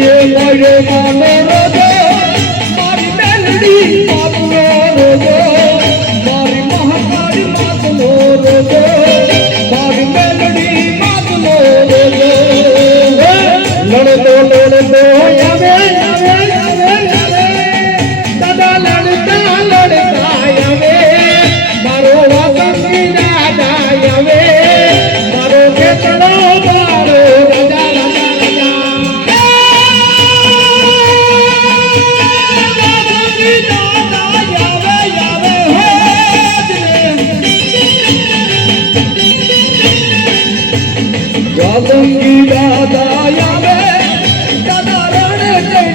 ये मोरे मानो रोजो मारी मेलडी मातनो रोजो मारी महाकाली मातनो रोजो मारी मेलडी मातनो रोजो लड़तो लड़तो आवे आवे आवे आवे दादा लड़ता लड़ता आवे मारो वासंगी दादा आवे मारो केतनो मारो राजा वासंगी दादा आवे दादा रण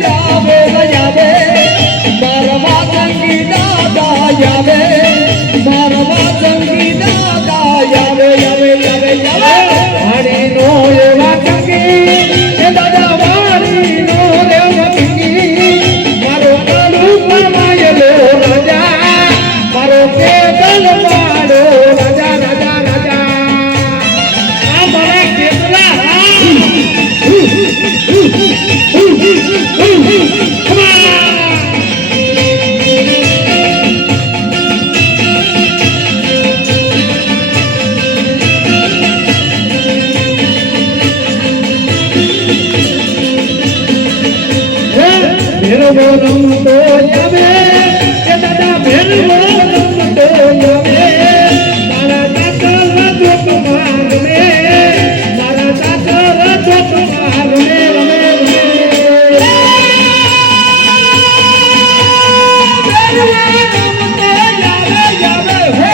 जावे जावे मारा वासंगी दादा आवे मारा वासंगी दादा आवे आवे आवे आवे हरी नो ये वासंगी ये दादा वारी नो रे वासंगी मारो कालू माये लो राजा मारो केतन मारो राजा राजा राजा हमारा केतला मेरे बोलम तो यावे ये दादा मेरे बोलम तो यावे मारा दादा जो कुमार में मारा दादा जो कुमार में रमे मेरे बोलम तो यावे यावे हो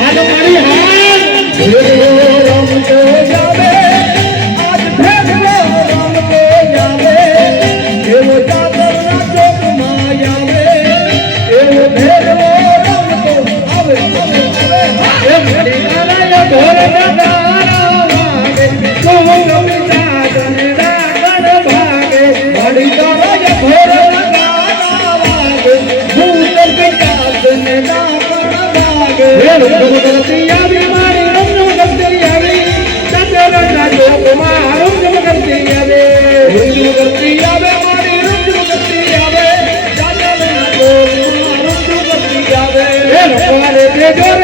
हालो मारी हाथ मेरे बोलम तो यावे आज भेद बोलम तो यावे एवो दादर राजो मायावे एवो भेरवो रंग तो आवे आवे आवे ए मड़ी आया घोर दारा वागे तो कभी साजन दागन भागे मड़ी आया घोर दारा वागे भूत के कासन दागन भागे ए रुगमती आवी मारी रुगमती आवी दादर राजो मारो रुगमती आवे रुगमती आवे मारे जोर